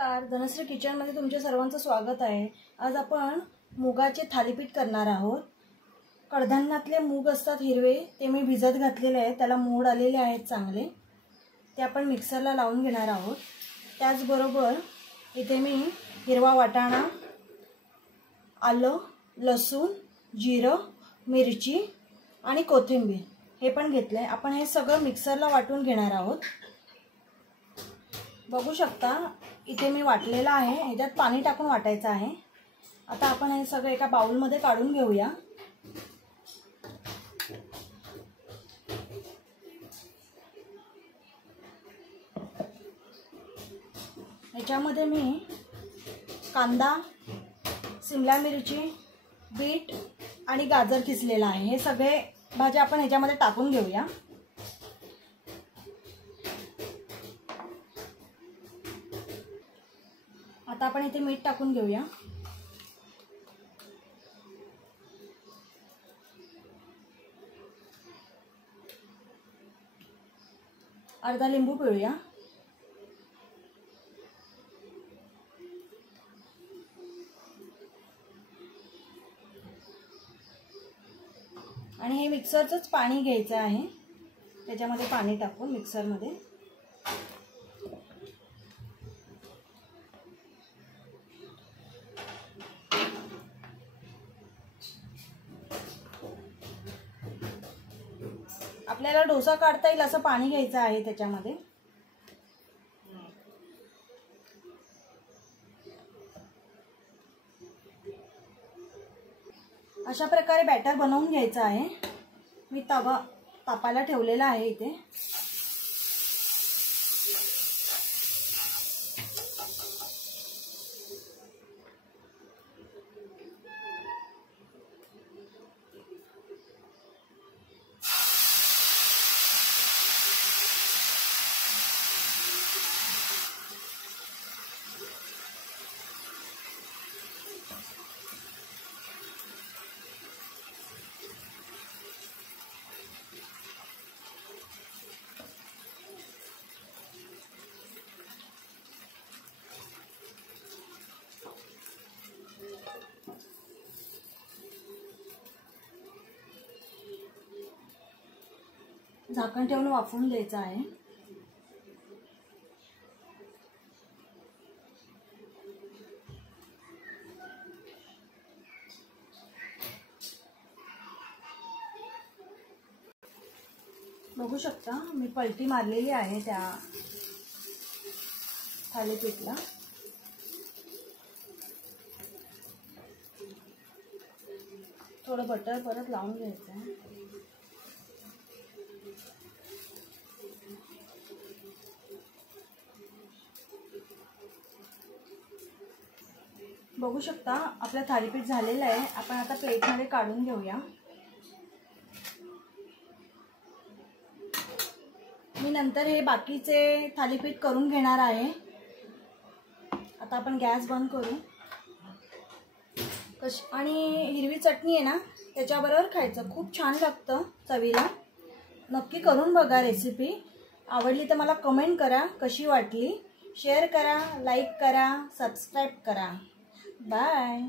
नमस्कार, धनश्री किचनमध्ये तुमच्या सर्वांचं स्वागत आहे। आज आपण मुगाचे थालीपीठ करणार आहोत। कडधान्यातले मूग असतात हिरवे, ते मी भिजत घातलेले आहेत, त्याला मोड आलेले आहेत चांगले, ते आपण मिक्सरला लावून घेणार आहोत। त्याचबरोबर इथे मी हिरवा वाटाणा, आलं, लसूण, जिरं, मिरची आणि कोथिंबीर हे पण घेतले। आपण हे सगळं मिक्सरला वाटून घेणार आहोत। बघू शकता इथे मी वाटलेला आहे, ह्याच्यात पाणी टाकून वाटायचं आहे। आता आपण हे सगळं एका बाउल मध्ये काढून घेऊया। ह्याच्यामध्ये मी कांदा, शिमला मिरची, बीट आणि गाजर किसलेला आहे। हे सगळे भाज्या आपण ह्याच्यामध्ये टाकून घेऊया। आता आपण इथे मीठ टाकून घेऊया। अर्धा लिंबू पिळूया। आणि हे मिक्सरचंच पाणी घ्यायचं आहे, त्याच्यामध्ये पाणी टाकून मिक्सरमध्ये आपल्याला डोसा काढता येईल असं पाणी घ्यायचं आहे। त्याच्यामध्ये अशा प्रकारे बॅटर बनवून घ्यायचं आहे। मी तवा तापायला ठेवलेला आहे इथे। झाकण ठेवून वाफवून द्यायचं आहे। बघू शकता मी पलटी मारलेली आहे त्या थालीपीठला। थोडं बटर परत लावून घ्यायचं आहे। बघू शकता आपलं थालीपीठ झालेलं आहे। आपण आता प्लेटमध्ये काढून घेऊया। मी नंतर हे बाकीचे थालीपीठ करून घेणार आहे। आता आपण गॅस बंद करू। आणि हिरवी चटणी आहे ना, त्याच्याबरोबर खायचं, खूप छान लागतं चवीला। नक्की करून बघा रेसिपी। आवडली तर मला कमेंट करा कशी वाटली, शेअर करा, लाईक करा, सबस्क्राईब करा। बाय।